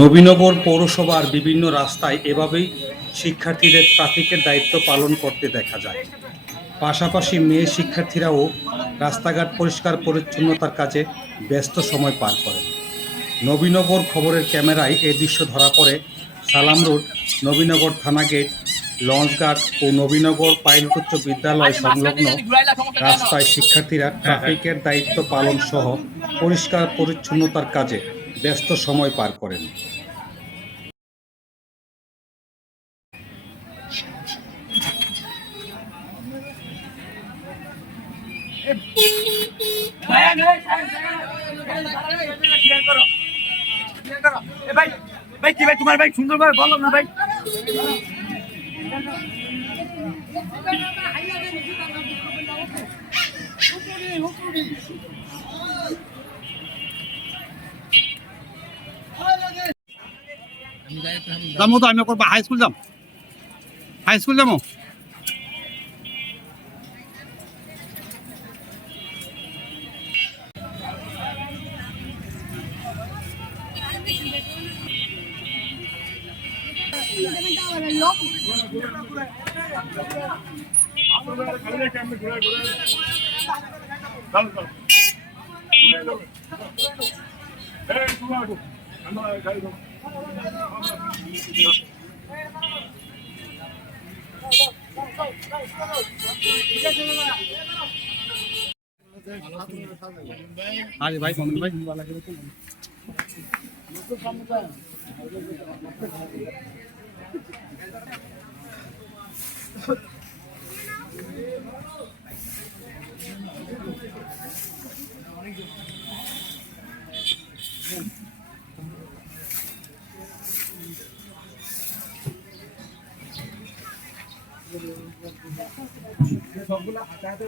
নবীনগর পৌরসভার বিভিন্ন রাস্তায় এভাবেই শিক্ষার্থীদের ট্রাফিকের দায়িত্ব পালন করতে দেখা যায়। পাশাপাশি মেয়ে শিক্ষার্থীরাও রাস্তাঘাট পরিষ্কার পরিচ্ছন্নতার কাজে ব্যস্ত সময় পার করেন। নবীনগর খবরের ক্যামেরায় এই দৃশ্য ধরা পড়ে সালাম রোড, নবীনগর থানা গেট, লঞ্চঘাট ও নবীনগর পাইলট উচ্চ বিদ্যালয় সংলগ্ন রাস্তায় শিক্ষার্থীরা ট্রাফিকের দায়িত্ব পালন সহ পরিষ্কার পরিচ্ছন্নতার কাজে ব্যস্ত সময় পার করেন। ভাই তোমার ভাই সুন্দর করে বলো না ভাই। যাবো তো আমি করবো হাই স্কুল যাবো আরে ভাই কমেন্ট ভাই সবগুলা হাতে হাতে